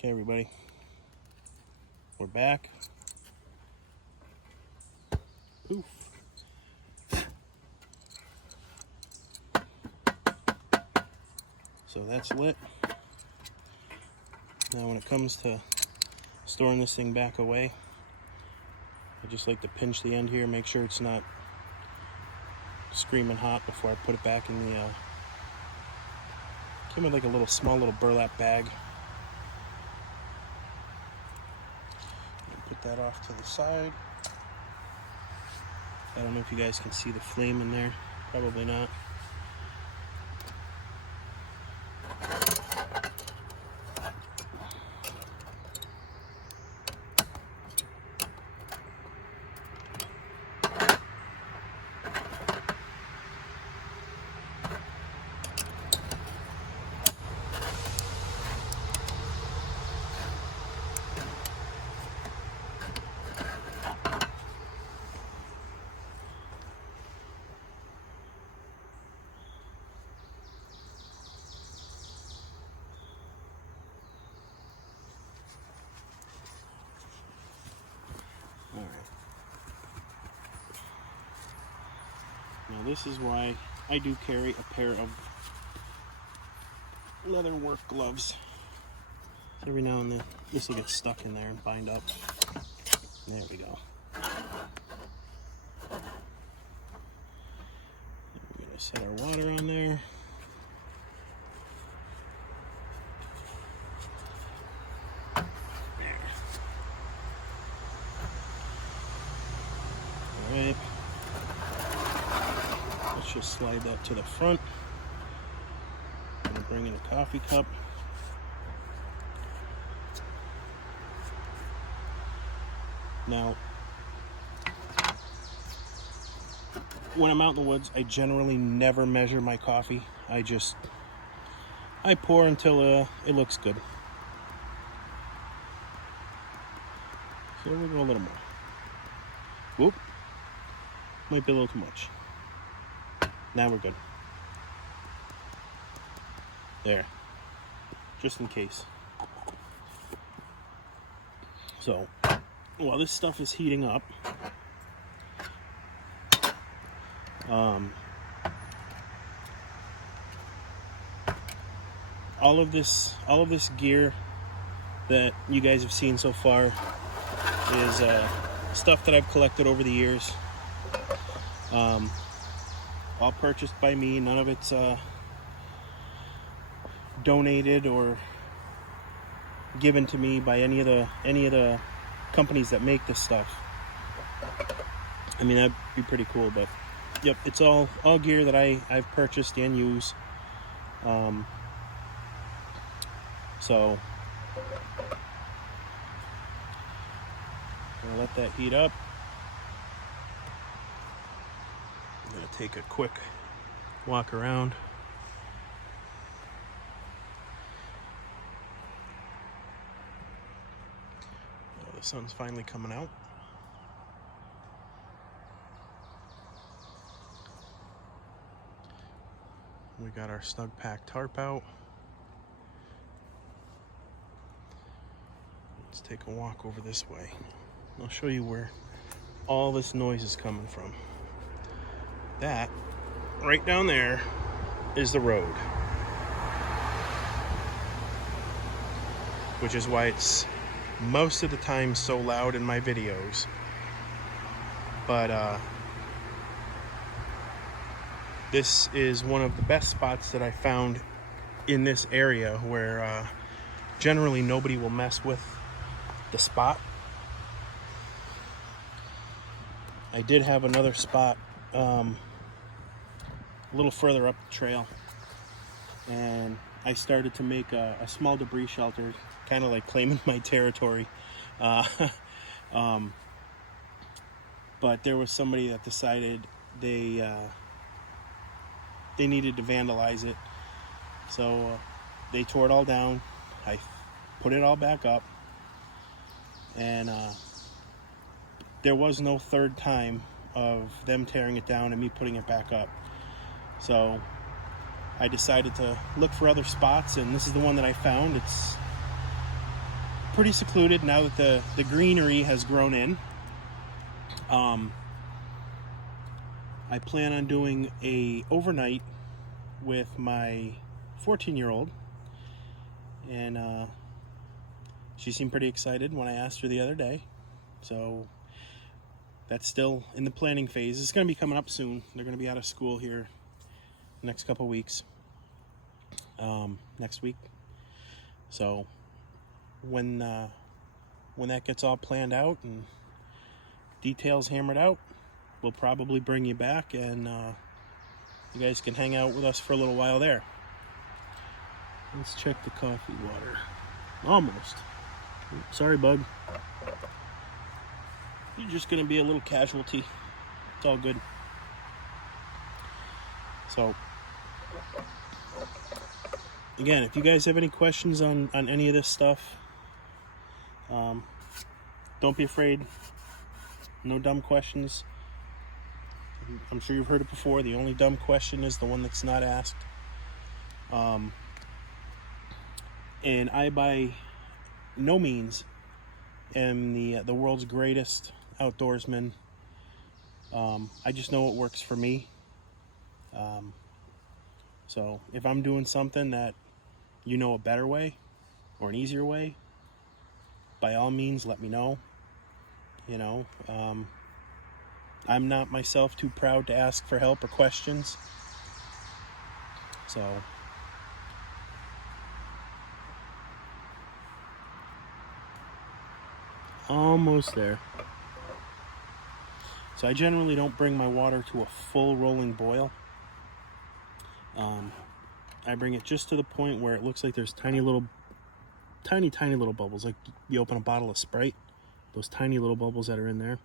Okay, everybody, we're back. Oof. So that's lit. Now when it comes to storing this thing back away, I just like to pinch the end here, make sure it's not screaming hot before I put it back in the came in like a small little burlap bag. Put that off to the side. I don't know if you guys can see the flame in there. Probably not. Now this is why I do carry a pair of leather work gloves. Every now and then this will get stuck in there and bind up. There we go. We're gonna set our water on there. Alright. Let's just slide that to the front. I'm gonna bring in a coffee cup. Now, when I'm out in the woods, I generally never measure my coffee. I pour until it looks good. So we'll go a little more. Whoop. Might be a little too much. Now we're good. There. Just in case. So, while this stuff is heating up, all of this gear that you guys have seen so far is stuff that I've collected over the years. All purchased by me. None of it's donated or given to me by any of the companies that make this stuff. I mean, that'd be pretty cool, but yep, it's all gear that I've purchased and use. So I'll let that heat up. I'm gonna take a quick walk around. Oh, the sun's finally coming out. We got our snug pack tarp out. Let's take a walk over this way. I'll show you where all this noise is coming from. That right down there is the road, which is why it's most of the time so loud in my videos. But this is one of the best spots that I found in this area where generally nobody will mess with the spot. I did have another spot a little further up the trail, and I started to make a small debris shelter, kind of like claiming my territory. But there was somebody that decided they needed to vandalize it, so they tore it all down. I put it all back up, and there was no third time of them tearing it down and me putting it back up. So I decided to look for other spots, and this is the one that I found. pretty secluded now that the greenery has grown in. I plan on doing a overnight with my 14-year-old, and she seemed pretty excited when I asked her the other day. So that's still in the planning phase. It's going to be coming up soon. They're going to be out of school here next couple weeks, next week. So when that gets all planned out and details hammered out, we'll probably bring you back, and you guys can hang out with us for a little while there. Let's check the coffee water. Almost. Sorry, bug. You're just going to be a little casualty. It's all good. So, again, if you guys have any questions on any of this stuff, don't be afraid. No dumb questions. I'm sure you've heard it before. The only dumb question is the one that's not asked. And I, by no means, am the world's greatest outdoorsman. I just know what works for me. So if I'm doing something that you know a better way or an easier way, by all means, let me know. You know, I'm not myself too proud to ask for help or questions. So almost there. So I generally don't bring my water to a full rolling boil. I bring it just to the point where it looks like there's tiny little bubbles, like you open a bottle of Sprite, those tiny little bubbles that are in there.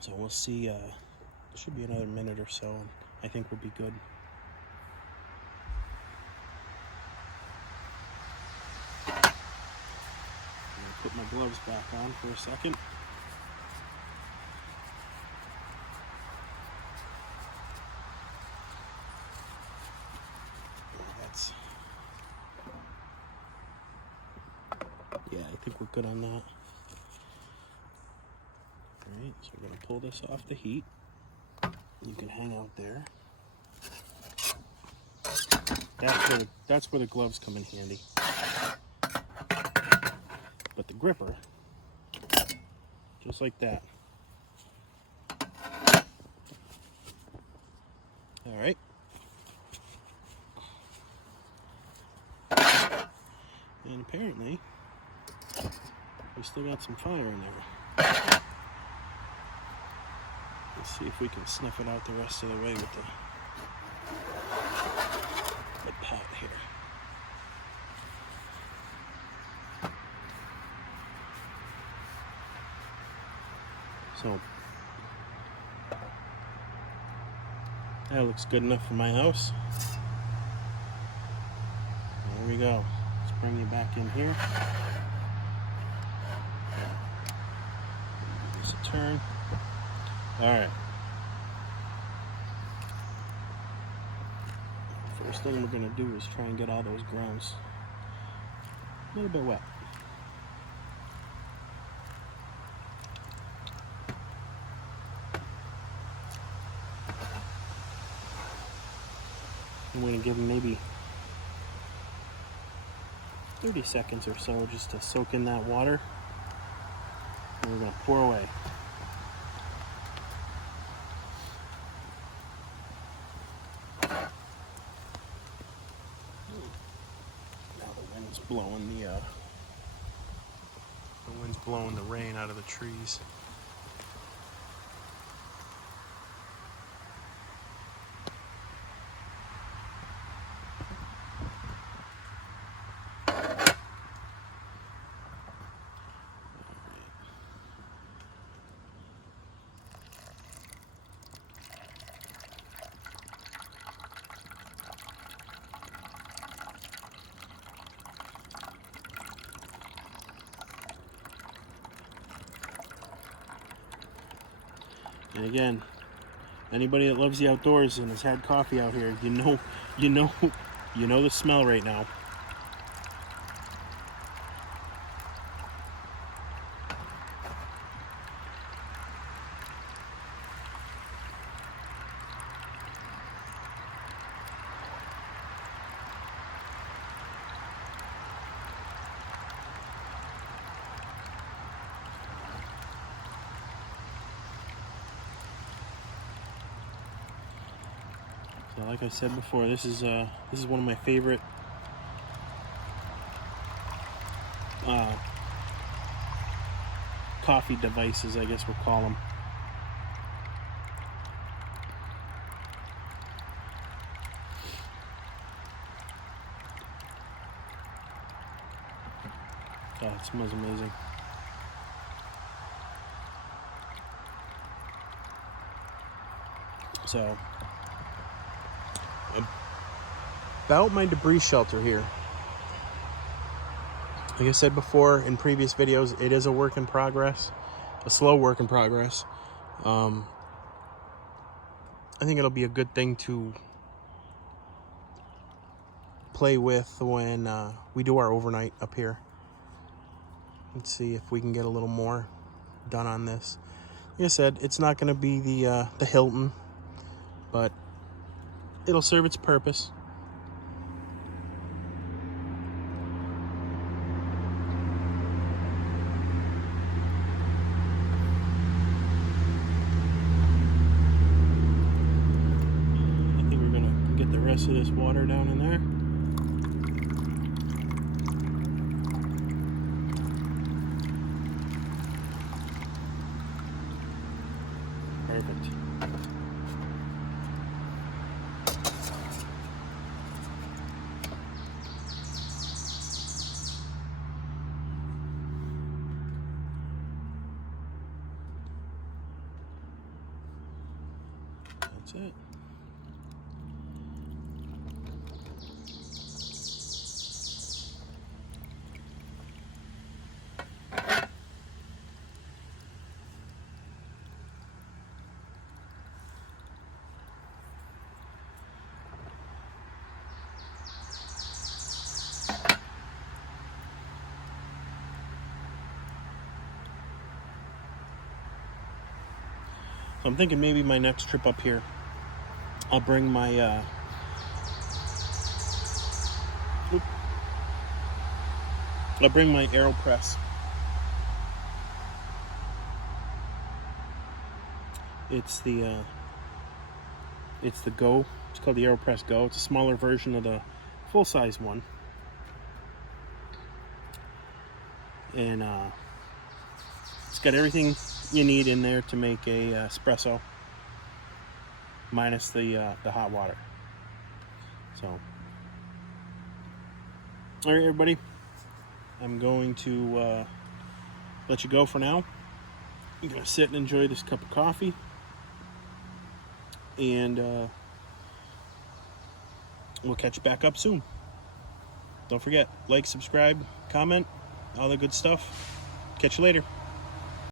So we'll see, it should be another minute or so, and I think we'll be good. I'm gonna put my gloves back on for a second. Yeah, I think we're good on that. Alright, so we're going to pull this off the heat. You can hang out there. That's where the gloves come in handy. But the gripper, just like that. Alright. And apparently, we still got some fire in there. Let's see if we can snuff it out the rest of the way with the pot here. So that looks good enough for my house. There we go. Let's bring you back in here. Just a turn. All right. First thing we're gonna do is try and get all those grounds a little bit wet. I'm gonna give them maybe 30 seconds or so just to soak in that water. And we're gonna pour away. The wind's blowing the rain out of the trees. And again, anybody that loves the outdoors and has had coffee out here, you know You know the smell right now. So like I said before, this is one of my favorite coffee devices, I guess we'll call them. God, it smells amazing. So, about my debris shelter here. Like I said before in previous videos, it is a work in progress, a slow work in progress. I think it'll be a good thing to play with when we do our overnight up here. Let's see if we can get a little more done on this. Like I said, it's not going to be the Hilton, but it'll serve its purpose. I think we're going to get the rest of this water down in there. Perfect. That's it. So I'm thinking maybe my next trip up here, I'll bring my AeroPress. It's the Go. It's called the AeroPress Go. It's a smaller version of the full-size one, and it's got everything you need in there to make a espresso, minus the hot water. So, all right, everybody, I'm going to let you go for now. I'm gonna sit and enjoy this cup of coffee, and we'll catch you back up soon. Don't forget, like, subscribe, comment, all the good stuff. Catch you later.